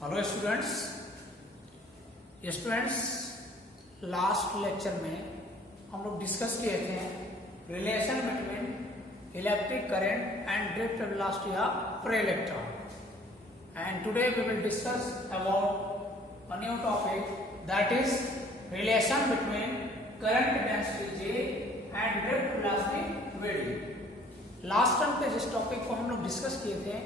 Hello students, last lecture में हम लोग डिस्कस किए थे relation between electric current and drift velocity of free electron, and today we will discuss about a new topic that is relation between current density J and drift velocity V। Last time पे जिस topic को हम लोग discuss किए थे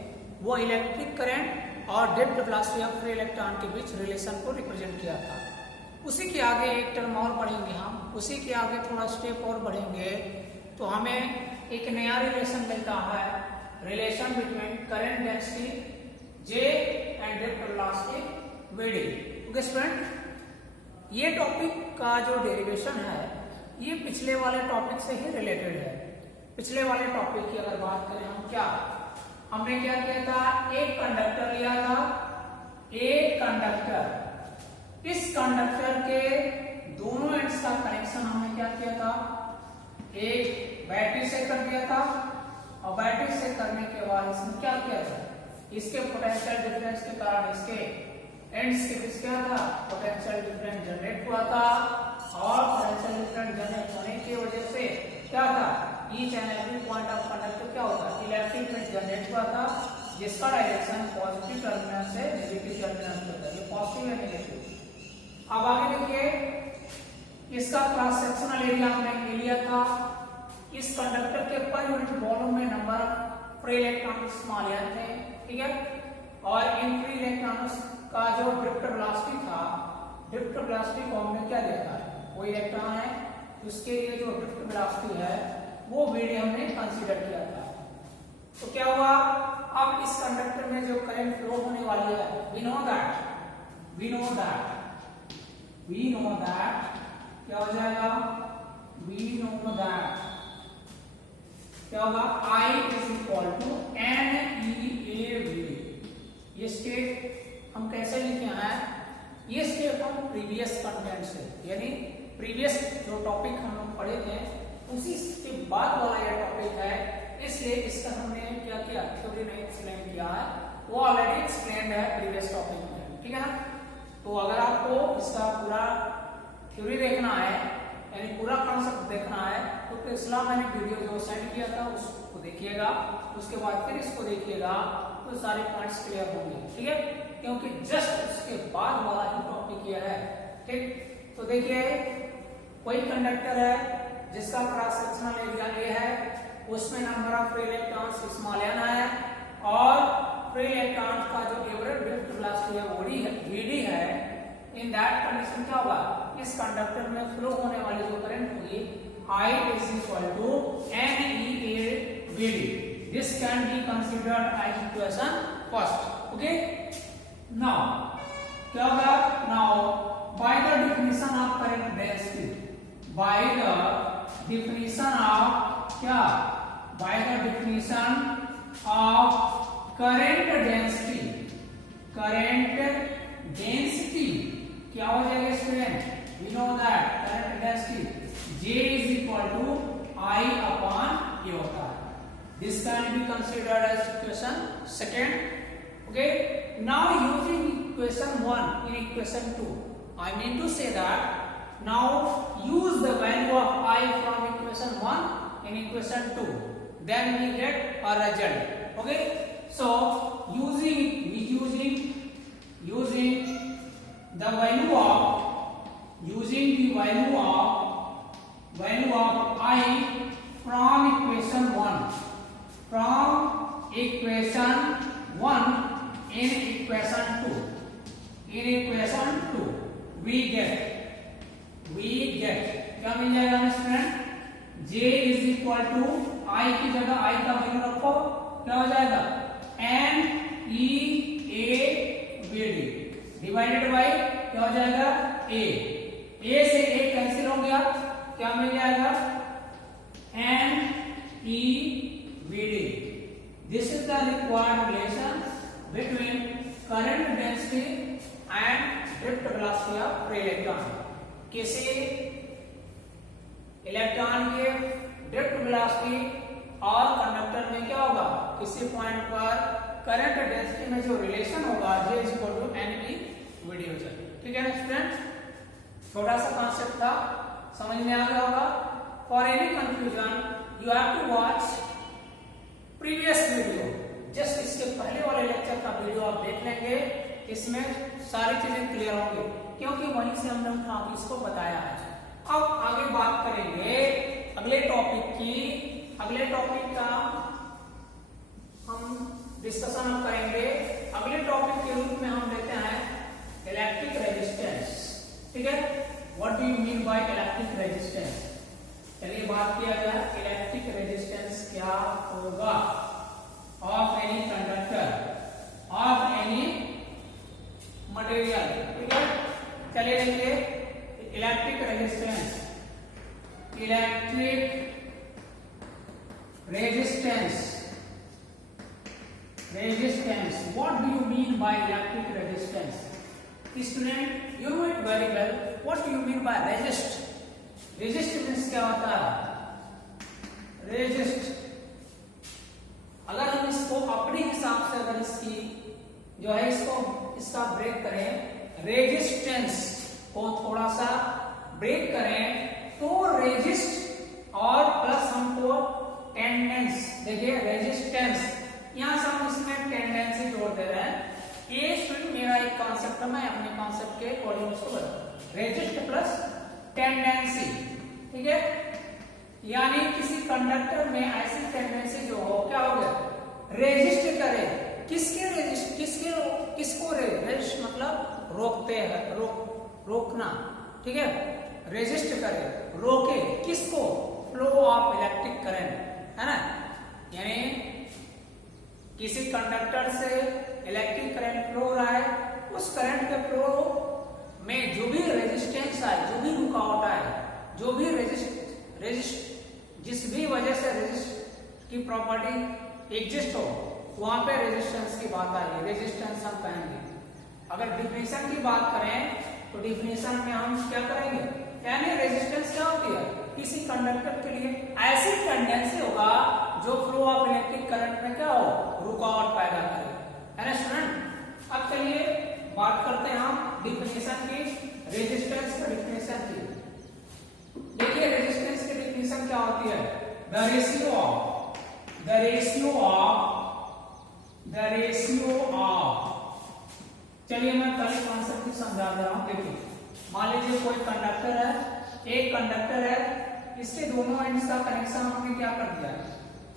वो electric current और drift velocity of free electron के बीच रिलेशन को रिप्रेजेंट किया था। उसी के आगे एक टर्म और पढ़ेंगे हम, उसी के आगे थोड़ा स्टेप और बढ़ेंगे तो हमें एक नया रिलेशन मिलता है, relation between current density J and drift velocity VD। Okay student, ये टॉपिक का जो डेरिवेशन है ये पिछले वाले टॉपिक से ही रिलेटेड है। पिछले वाले टॉपिक की अगर बात करें हम हमने क्या किया था, एक कंडक्टर लिया था, एक कंडक्टर, इस कंडक्टर के दोनों एंड्स का कनेक्शन हमने क्या किया था, एक बैटरी से कर दिया था और बैटरी से करने के बाद इसने क्या किया था, इसके पोटेंशियल डिफरेंस के कारण इसके एंड्स के बीच क्या था, पोटेंशियल डिफरेंस जनरेट हुआ था और पोटेंशियल डिफरेंस जनरेट होने की वजह से क्या था, each and every point of conductor क्या होता है, इलेक्ट्रिक फील्ड जनरेट हुआ था जिसका डायरेक्शन पॉजिटिव टर्मिनल से नेगेटिव टर्मिनल तक है, ये पॉजिटिव है नेगेटिव। अब आगे देखिए, इसका क्रॉस सेक्शनल एरिया हमने लिया था, इस कंडक्टर के पर यूनिट वॉल्यूम में नंबर ऑफ फ्री इलेक्ट्रॉन्स मालूम थे, ठीक है, और इन फ्री इलेक्ट्रॉन्स का जो ड्रिफ्ट वेलोसिटी था, ड्रिफ्ट वेलोसिटी को हमने क्या देखा, वो इलेक्ट्रॉन है उसके लिए जो ड्रिफ्ट वेलोसिटी है वो VD हमने कंसीडर किया था। तो क्या हुआ, अब इस कंडक्टर में जो करंट फ्लो होने वाली है, वी नो दैट क्या हो जाएगा, क्या होगा, I is equal to NEAVD। ये स्टेप हम कैसे लिखे हैं, ये स्टेप हम प्रीवियस कंटेंट से, यानी प्रीवियस जो टॉपिक हम लोग पढ़े थे उसी के बाद वाला ये टॉपिक है, इसलिए इसका हमने क्या किया, थ्योरी नहीं एक्सप्लेन किया है, वो ऑलरेडी एक्सप्लेन है प्रीवियस टॉपिक में, ठीक है ना। तो अगर आपको इसका पूरा थ्योरी देखना है, यानी पूरा कॉन्सेप्ट देखना है, तो पिछला मैंने वीडियो जो सेंड किया था उसको देखिएगा, उसके बाद फिर इसको देखिएगा तो सारे पॉइंट्स क्लियर होंगे, ठीक है, क्योंकि जस्ट उसके बाद वाला ही टॉपिक ये है, ठीक। तो देखिए, कोई कंडक्टर है जिसका क्रॉस सेक्शनल एरिया A है, उसमें number of free electrons small n है और फ्री इलेक्ट्रॉन्स का जो एवरेज ड्रिफ्ट वेलोसिटी है VD है, इन दैट कंडीशन क्या होगा, इस कंडक्टर में फ्लो होने वाली जो करंट होगी I is equal to NEAVD। This can be considered as equation first, okay। Now क्या होगा, now by the definition of current density, by the definition of क्या, by the definition of current density क्या हो जाएगा student, we know that current density J is equal to I upon A होता है। This can be considered as equation second, okay। Now using equation 1 in equation 2, I mean to say that now use the value of I from equation 1 in equation 2, then we get a result, okay। So using the value of I from equation 1 in equation 2 we get क्या मिल जाएगा student, J is equal to I की जगह I का value रखो, क्या हो जाएगा, NEAVD divided by क्या हो जाएगा, A से A कैंसिल हो गया, क्या मिल जाएगा, NEVD। This is the required relation between current density and drift velocity of free electron. किसी इलेक्ट्रॉन के ड्रिफ्ट वेलोसिटी और कंडक्टर में क्या होगा, किसी पॉइंट पर करंट डेंसिटी में जो रिलेशन होगा J is equal to NE V D हो। ठीक है ना स्टूडेंट, छोटा सा कॉन्सेप्ट था, समझ में आ गया होगा। For any confusion you have to watch previous video, just इसके पहले वाले लेक्चर का वीडियो आप देख लेंगे, इसमें सारी चीजें क्लियर होंगी, क्योंकि वहीं से हमने उठा के इसको बताया है। अब आगे बात करेंगे अगले टॉपिक की। अगले टॉपिक का हम डिस्कशन अब करेंगे। अगले टॉपिक के रूप में हम लेते हैं इलेक्ट्रिक रेजिस्टेंस। ठीक है, what do you mean by electric resistance. चलिए बात किया गया इलेक्ट्रिक रेजिस्टेंस क्या होगा of any conductor of any material. ठीक है, चलिए देखिए electric resistance. Electric resistance, resistance, what do you mean by electric resistance. Student you know it very well, what do you mean by resist. Resist means क्या होता है, resist. अगर हम इसको अपने हिसाब से अगर इसकी जो है इसका ब्रेक करें, रेजिस्टेंस को थोड़ा सा ब्रेक करें तो रेजिस्ट और प्लस हमको टेंडेंस, देखिए रेजिस्टेंस, यहां से हम इसमें टेंडेंसी जोड़ दे रहे हैं। ये स्टूडेंट मेरा एक कॉन्सेप्ट है, मैं अपने कॉन्सेप्ट के अकॉर्डिंग उसको बता, रेजिस्ट प्लस टेंडेंसी। ठीक है, यानी किसी कंडक्टर में ऐसी टेंडेंसी जो हो, क्या हो गया, रेजिस्ट करे। किसके रेजिस्ट, किसको रेजिस्ट मतलब रोकते हैं, रोकना। ठीक है, रेजिस्ट करे, रोके किसको, फ्लो ऑफ इलेक्ट्रिक करंट, है ना। यानी किसी कंडक्टर से इलेक्ट्रिक करंट फ्लो हो रहा है, उस करंट के फ्लो में जो भी रेजिस्टेंस आए, जो भी रुकावट आए, जो भी जिस भी वजह से रेजिस्ट की प्रॉपर्टी एग्जिस्ट हो, वहां पे रेजिस्टेंस की बात आएगी, रेजिस्टेंस हम कहेंगे। अगर डिफिनेशन की बात करें तो डिफिनेशन में हम क्या करेंगे, यानी रेजिस्टेंस क्या होती है, किसी कंडक्टर के लिए ऐसी टेंडेंसी होगा जो फ्लो ऑफ इलेक्ट्रिक करंट में क्या हो, रुकावट पैदा करे, है ना स्टूडेंट। अब चलिए बात करते हैं हम डिफिनेशन की, रेजिस्टेंस का डिफिनेशन की। देखिए रेजिस्टेंस की डिफिनेशन क्या होती है, द रेशियो ऑफ, चलिए मैं पहले कॉन्सेप्ट भी समझा दे रहा हूं। देखिए मान लीजिए कोई कंडक्टर है, एक कंडक्टर है, इसके दोनों एंड्स का कनेक्शन हमने क्या कर दिया,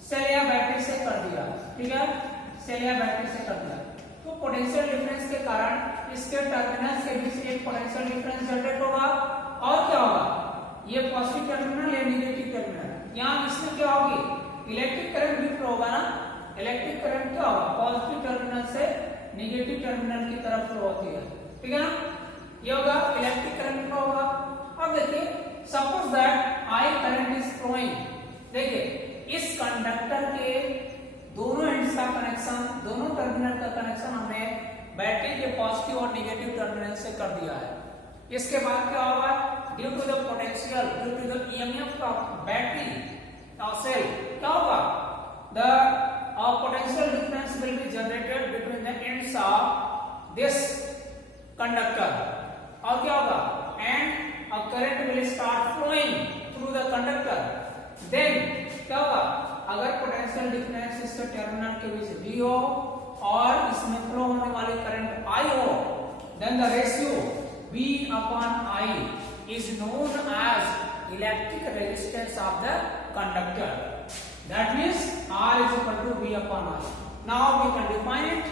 सेल या बैटरी से कर दिया। ठीक है, सेल या बैटरी से कर दिया, तो पोटेंशियल डिफरेंस के कारण इसके टर्मिनल्स के बीच एक पोटेंशियल डिफरेंस जनरेट होगा, और क्या होगा, ये पॉजिटिव टर्मिनल या नेगेटिव टर्मिनल, यहाँ इसमें क्या होगी, इलेक्ट्रिक करंट भी फ्लो होगा ना। इलेक्ट्रिक करंट क्या होगा, पॉजिटिव टर्मिनल से नेगेटिव टर्मिनल की तरफ फ्लो होती है। ठीक है ना, ये होगा इलेक्ट्रिक करंट फ्लो होगा। अब देखिए suppose that I current is flowing, देखिए इस कंडक्टर के दोनों एंड्स का कनेक्शन, दोनों टर्मिनल का कनेक्शन हमने बैटरी के पॉजिटिव और नेगेटिव टर्मिनल से कर दिया है। इसके बाद क्या होगा, due to the potential, due to the EMF of battery और सेल, क्या होगा, the potential difference will be generated between the ends of this conductor, और क्या होगा, and a current will start flowing through the conductor। then क्या होगा, अगर potential difference इसके टर्मिनल के बीच V हो और इसमें फ्लो होने वाली करंट I हो, then the ratio V upon I is known as electric resistance of the conductor। That means R is equal to V upon I। Now we can define it।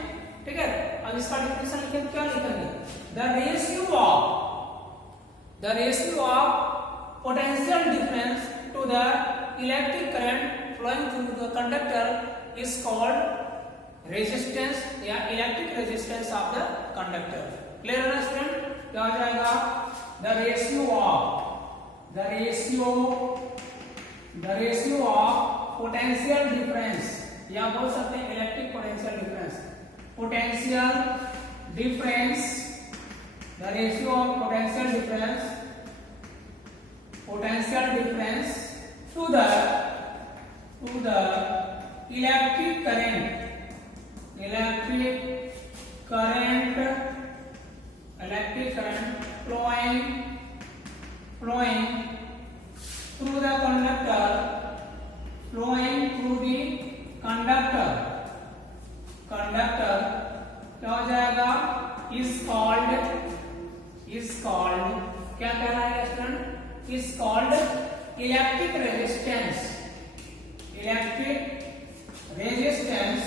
ठीक है, अब इसका definition लिखेंगे, क्या लिखेंगे, the ratio of potential difference to the electric current flowing through the conductor is called resistance या electric resistance of the conductor। Clear है ना स्टूडेंट, क्या हो जाएगा, the ratio of potential difference, या बोल सकते हैं electric potential difference, potential difference, the ratio of potential difference to the electric current conductor, conductor क्या हो जाएगा, इज कॉल्ड क्या कहलाएगा student, is called electric resistance, electric resistance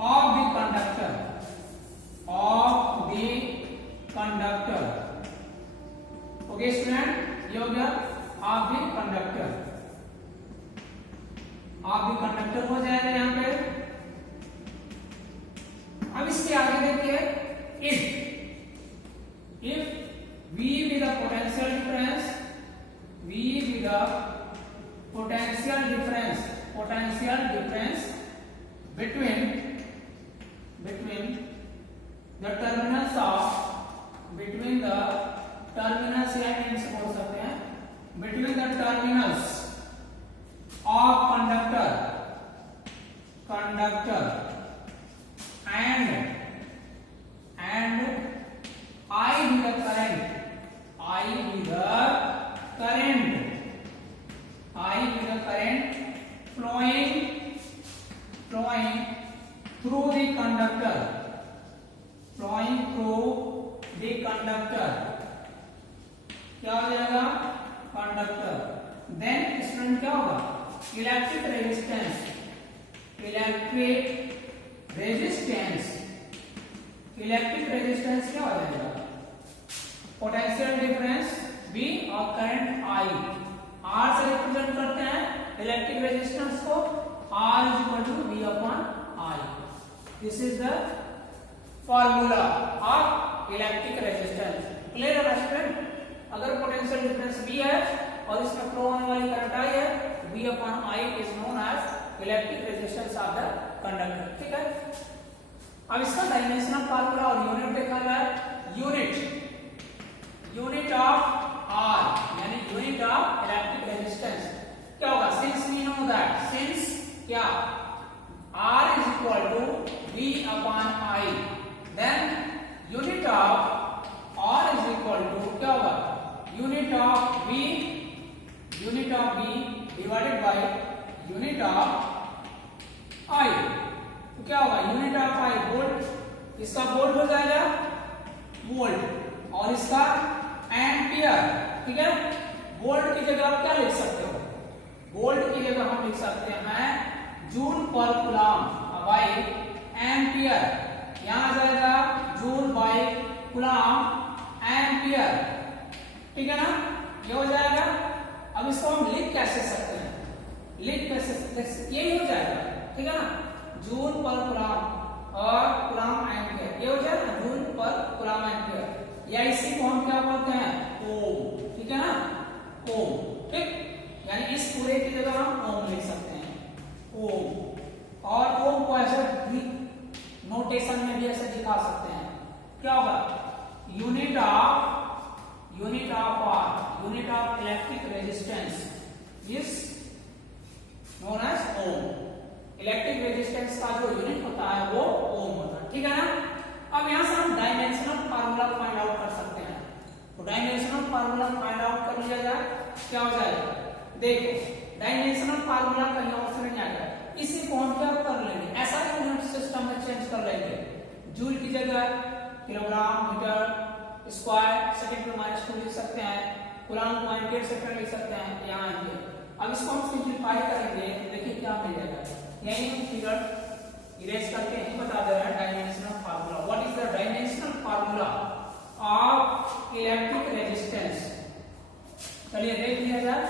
of the conductor, okay student, ये हो गया of the conductor हो जाएगा यहाँ पे। अब इसके आगे देखिए, if V with the potential difference between the terminals या मीन्स बोल सकते हैं between the terminals of conductor and I with the current flowing through the conductor, क्या हो जाएगा, कंडक्टर। देन स्टूडेंट क्या होगा, इलेक्ट्रिक रेजिस्टेंस क्या हो जाएगा, पोटेंशियल डिफरेंस V और करंट I, R से रिप्रेजेंट करते हैं इलेक्ट्रिक रेजिस्टेंस को, R is equal to V upon I। This is the formula of electric resistance. Clear है स्टूडेंट? अगर पोटेंशियल डिफरेंस V है और इसमें फ्लो होने वाली करंट I है, V upon I is known as electric resistance of the conductor. ठीक है, अब इसका डायमेंशनल फार्मूला और यूनिट देखा जाए। यूनिट ऑफ R यानी यूनिट ऑफ इलेक्ट्रिक रेजिस्टेंस क्या होगा, since we know that, since क्या R is equal to V upon I, then unit of R is equal to क्या होगा, unit of V divided by unit of I। तो क्या होगा, unit of I volt, इसका volt हो जाएगा volt और इसका एम्पियर। ठीक है, वोल्ट की जगह आप क्या लिख सकते हो, वोल्ट की जगह हम लिख सकते हैं जूल पर कूलम बाय एम्पियर, यहां आ जाएगा जूल बाय कूलम एम्पियर। ठीक है ना, ये हो जाएगा। अब इसको हम लिख कैसे सकते हैं, यही हो जाएगा। ठीक है ना, जूल पर कूलम और कूलम एम्पियर, ये हो जाएगा जूल पर कूलम एम्पियर, या इसी को हम क्या बोलते हैं, ओम। ठीक है ना, ओम। ठीक, यानी इस पूरे की जगह हम ओम लिख सकते हैं, ओम। और ओम को ऐसे ग्रीक नोटेशन में भी ऐसे दिखा सकते हैं, क्या होगा, unit of electric resistance is known as ohm. Electric resistance का जो यूनिट होता है वो ओम होता है। ठीक है ना, अब यहां से हम डायमेंशनल फार्मूला फाइंड आउट कर सकते हैं। तो डायमेंशनल फार्मूला फाइंड आउट कर लिया जाए, क्या हो जाएगा, देखो डायमेंशनल फार्मूला कहीं और से नहीं आएगा, इसी को हम क्या कर लेंगे, ऐसा यूनिट सिस्टम में चेंज कर लेंगे। जूल की जगह किलोग्राम मीटर स्क्वायर सेकंड पे -2 लिख सकते हैं, कूलम को एम्पीयर सेकंड लिख सकते हैं, यहाँ ये। अब इसको हम सिंपलीफाई करेंगे, देखिए क्या मिल जाएगा, यही फिगर इरेज करके ही बता दे रहा है dimensional formula. What is the dimensional formula of electric resistance, चलिए देख लिया जाए।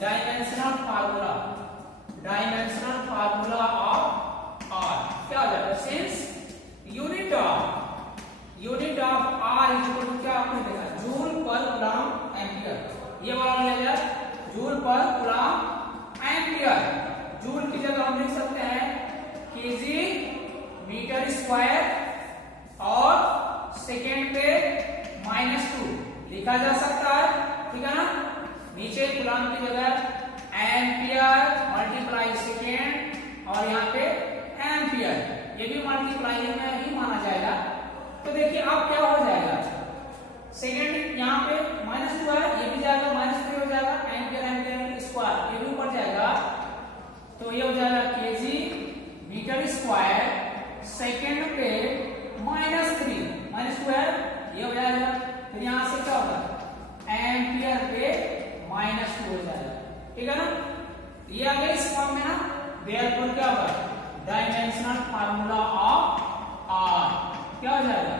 डायमेंशनल फार्मूला ऑफ R क्या हो जाएगा, since unit of R is equal to क्या आपने देखा, जूल पर कूलम एम्पियर, ये वाला लिया जाए जूल पर कूलम एम्पियर। जूल की जगह हम लिख सकते हैं केजी मीटर स्क्वायर और सेकेंड पे -2 लिखा जा सकता है। ठीक है ना, नीचे कूलम की जगह एम्पियर मल्टीप्लाई सेकेंड और यहाँ पे एम्पियर, ये भी मल्टीप्लाई में ही माना जाएगा। तो देखिए अब क्या हो जाएगा, सेकेंड यहाँ पे -2 है, ये भी जाएगा -3 हो जाएगा, एम्पियर स्क्वायर, ये भी ऊपर जाएगा तो ये हो जाएगा केजी मीटर स्क्वायर सेकेंड पे -3 माइनस स्क्वायर ये हो जाएगा। फिर यहां से क्या होगा एम्पियर पे -2 हो जाएगा, ठीक है ना। ये आ गया इस फॉर्म में ना, देयरफॉर क्या होगा डायमेंशनल फार्मूला ऑफ आर क्या हो जाएगा,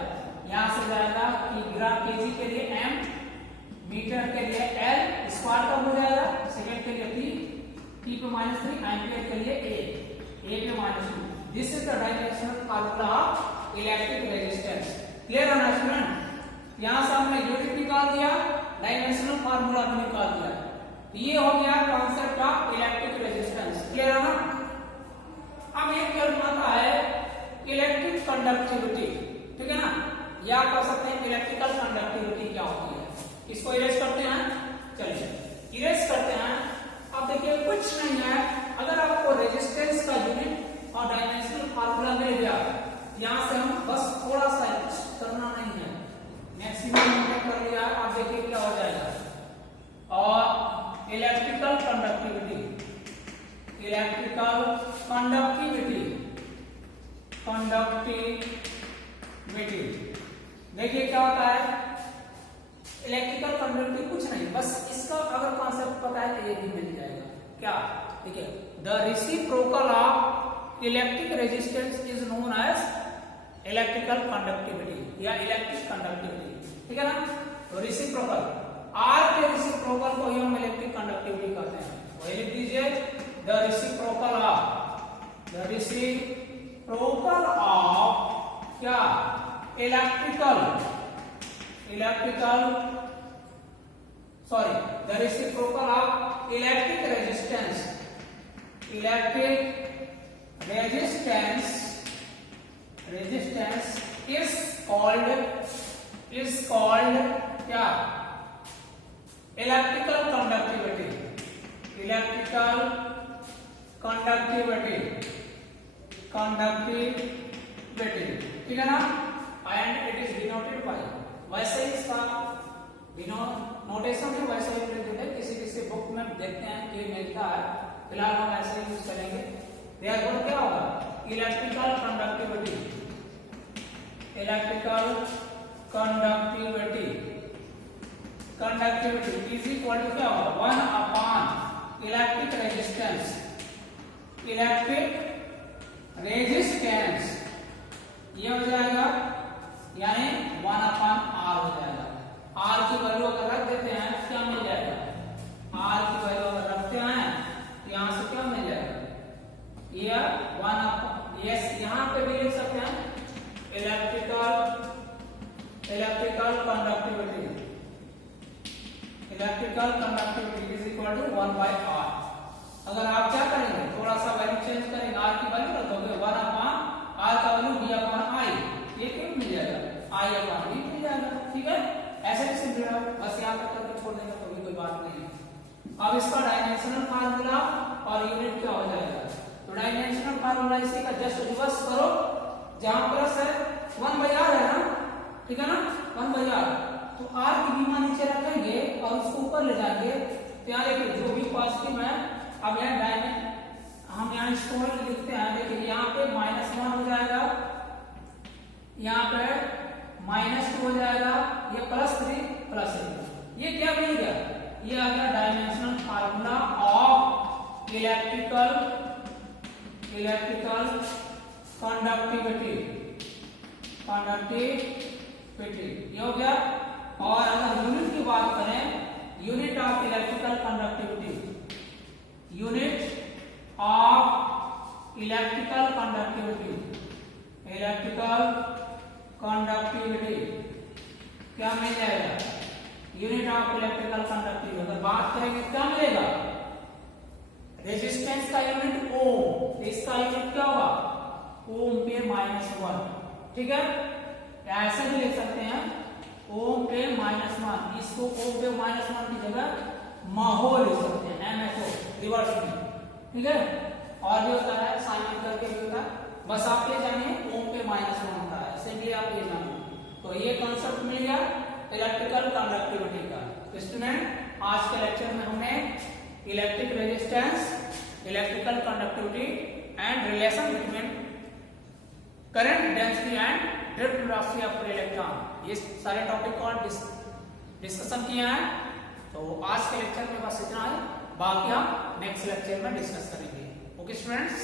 यहां से जाएगा कि ग्राम केजी के लिए m, मीटर के लिए l, स्क्वायर का हो जाएगा, सेकंड के लिए t पे -3, एम्पियर के लिए a पे -2। This is the dimensional formula of electric resistance. Clear है ना स्टूडेंट। यहां से हमने यूनिट निकाल दिया, डायमेंशनल फार्मूला भी निकाल दिया। ये हो गया concept of electric resistance. Clear है ना। अब एक टर्म आता है इलेक्ट्रिक कंडक्टिविटी, ठीक है ना, या कह सकते हैं इलेक्ट्रिकल कंडक्टिविटी क्या होती है। इसको इरेज करते हैं, चलिए इरेज करते हैं। अब देखिए कुछ नहीं है, अगर आपको रेजिस्टेंस का यूनिट और डायमेंशनल फार्मूला मिल गया, यहां से हम बस थोड़ा सा कुछ करना नहीं है, मैक्सिमम हमने कर लिया। आप देखिए क्या हो जाएगा। और electrical conductivity, electrical conductivity, conductivity देखिए क्या होता है। इलेक्ट्रिकल कंडक्टिविटी कुछ नहीं, बस इसका अगर कॉन्सेप्ट पता है तो ये भी मिल जाएगा। क्या देखिए, the reciprocal of electric resistance is known as electrical conductivity या इलेक्ट्रिक कंडक्टिविटी, ठीक है ना। तो रेसिप्रोकल, आर के रेसिप्रोकल को हम इलेक्ट्रिक कंडक्टिविटी कहते हैं। वही लिख दीजिए, the reciprocal of, the reciprocal of क्या electrical, electrical sorry the reciprocal of electric resistance, electric resistance, resistance is called क्या electrical conductivity, electrical conductivity, conductivity, ठीक है ना। And it is denoted by, वैसे ही इसका नोटेशन है वैसे ही लिख देते, किसी किसी बुक में देखते हैं कि मिलता है, फिलहाल हम ऐसे ही यूज करेंगे। देयरफॉर क्या होगा electrical conductivity, electrical conductivity, conductivity is equal to क्या होगा 1 upon electric resistance, electric resistance ये हो जाएगा यानी 1 अपॉन r हो जाएगा। r की वैल्यू अगर रख देते हैं तो क्या मिल जाएगा, r की वैल्यू अगर रखते हैं तो यहां से क्या मिल जाएगा, ये 1 अपॉन, यस यहां पे भी लिख सकते हैं electrical, electrical conductivity, electrical conductivity is equal to 1 by r। अगर आप क्या करेंगे, थोड़ा सा वैल्यू चेंज करेंगे, r की वैल्यू रखोगे 1 अपॉन r का वैल्यू b अपॉन i, ये क्यों मिल जाएगा i अपॉन b मिल जाएगा, ठीक है। ऐसे भी सिंपल है, बस यहां तक करके छोड़ देंगे तो भी कोई बात नहीं है। अब इसका डायमेंशनल फार्मूला और यूनिट क्या हो जाएगा, तो डायमेंशनल फार्मूला इसी का जस्ट रिवर्स करो, जहां प्लस है 1 बाय r है ना, ठीक है ना, 1 बाय r, तो r की बीमा नीचे रखेंगे और उसको ऊपर ले जाएंगे, तो यहां देखिए जो भी पॉजिटिव है, अब यहां डायमेंशन हम यहां इसको लिखते हैं, देखिए यहां पे -1 हो जाएगा, यहां पे -2 हो जाएगा, ये +3 +1, ये क्या मिल गया, ये आ गया dimensional formula of electrical, electrical conductivity, conductivity ये हो गया। और अगर यूनिट की बात करें, unit of electrical conductivity, unit of electrical conductivity, electrical conductivity क्या मिल जाएगा, यूनिट ऑफ इलेक्ट्रिकल कंडक्टिविटी अगर बात करेंगे क्या मिलेगा, रेजिस्टेंस का यूनिट ओम, इसका यूनिट क्या होगा ओम पे -1, ठीक है। ऐसे भी लिख सकते हैं ओम पे -1, इसको ओम पे -1 की जगह महो लिख सकते हैं, MHO रिवर्स में, ठीक है। और भी होता है साइन करके भी होता है, बस आप ये जानिए ओम पे -1 होता है, सिंपली आप ये जानिए। तो ये कॉन्सेप्ट मिल गया इलेक्ट्रिकल कंडक्टिविटी का। तो स्टूडेंट आज के लेक्चर में हमने electric resistance, electrical conductivity and relation between current density and drift velocity of electron. ये सारे टॉपिक को डिस्कशन किया है। तो आज के लेक्चर में बस इतना है, बाकी हम नेक्स्ट लेक्चर में डिस्कस करेंगे। Okay students.